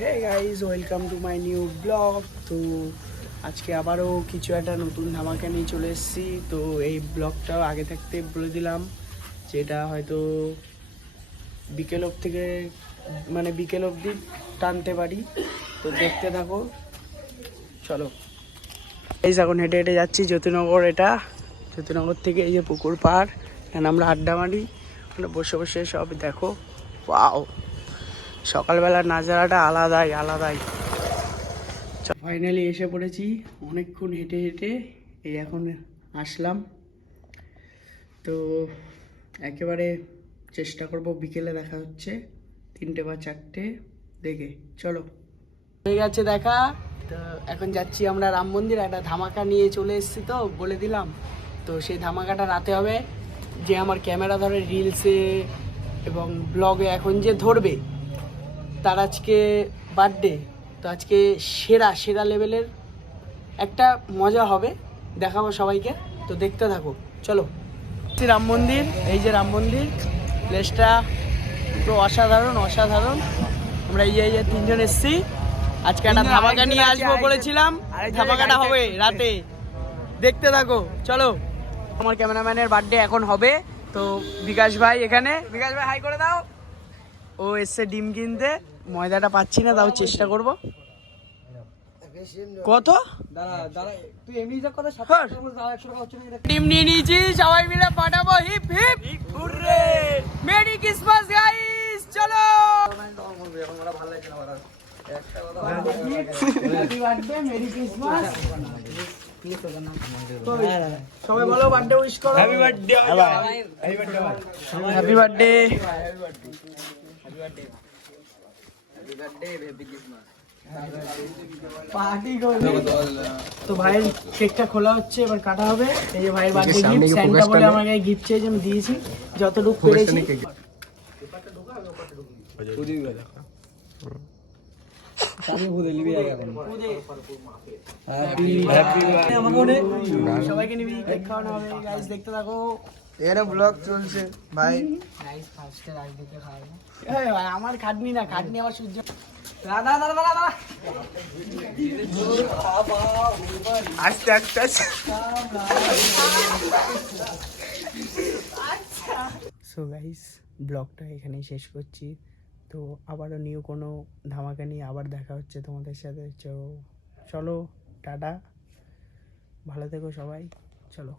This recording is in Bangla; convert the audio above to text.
Hey guys, welcome to my new blog. তো আজকে আবারও কিছু একটা নতুন ধামাকা নিয়ে চলে এসেছি। তো এই ব্লগটাও আগে থাকতে বলে দিলাম যে এটা হয়তো বিকেল অবধি টানতে পারি। তো দেখতে থাকো, চলো। এই এখন হেঁটে হেঁটে যাচ্ছি জ্যোতিনগর। এটা জ্যোতিনগর থেকে এই যে পুকুর পাড়, এখানে আমরা আড্ডা মারি, ওখানে বসে বসে সব দেখো। ওয়াও, সকালবেলার নাজারাটা আলাদাই। ফাইনালি এসে পড়েছি, অনেকক্ষণ হেঁটে হেঁটে এই এখন আসলাম। তো একেবারে চেষ্টা করব বিকেলে দেখা হচ্ছে 3টে বা 4টে দেখে। চলো, হয়ে গেছে দেখা। তো এখন যাচ্ছি আমরা রাম মন্দির, একটা ধামাকা নিয়ে চলে এসেছি, তো বলে দিলাম। তো সেই ধামাকাটা রাতে হবে। যে আমার ক্যামেরা ধরে রিলসে এবং ব্লগে এখন যে ধরবে, তার আজকে বার্থডে। তো আজকে সেরা লেভেলের একটা মজা হবে, দেখাবো সবাইকে। তো দেখতে থাকো, চলো। রাম মন্দির, এই যে রাম মন্দির, প্লেসটা পুরো অসাধারণ। আমরা এই যে 3জন এসছি, আজকে একটা ধামাকা নিয়ে আসবো বলেছিলাম। ধামাকাটা হবে রাতে, দেখতে থাকো, চলো। আমার ক্যামেরাম্যানের বার্থডে এখন হবে। তো বিকাশ ভাই এখানে, বিকাশ ভাই হাই করে দাও। ও এসছে ডিম কিনতে, ময়দাটা পাচ্ছি না, তাও চেষ্টা করব। কত ডিম নিয়ে নিয়েছি, সবাই মিলে পাঠাবো। Hip hip hurray, merry Christmas guys, চলো। Happy birthday, merry Christmas. সবাই বলো বার্থডে উইশ করো। Happy birthday, happy birthday. তো ভাইয়ের কেকটা খোলা হচ্ছে, এবার কাটা হবে। এই যে ভাইয়ের বার্থডে গিফট, স্যান্টা বলে আমাকে গিফট চেয়েছে, আমি দিয়েছি যতটুকু পেরেছি। সবাইকে নিবি, কেক খাওয়ানো হবে। গাইস দেখতে থাকো, এরা ব্লগ চলছে ভাই। আমার খাটনি না, খাটনি আমার সূর্য। আস্তে আস্তে সো গাইস, ব্লগটা এখানেই শেষ করছি। তো আবারও নিউ কোনো ধামাকা নিয়ে আবার দেখা হচ্ছে তোমাদের সাথে। চলো টাটা, ভালো থেকো সবাই, চলো।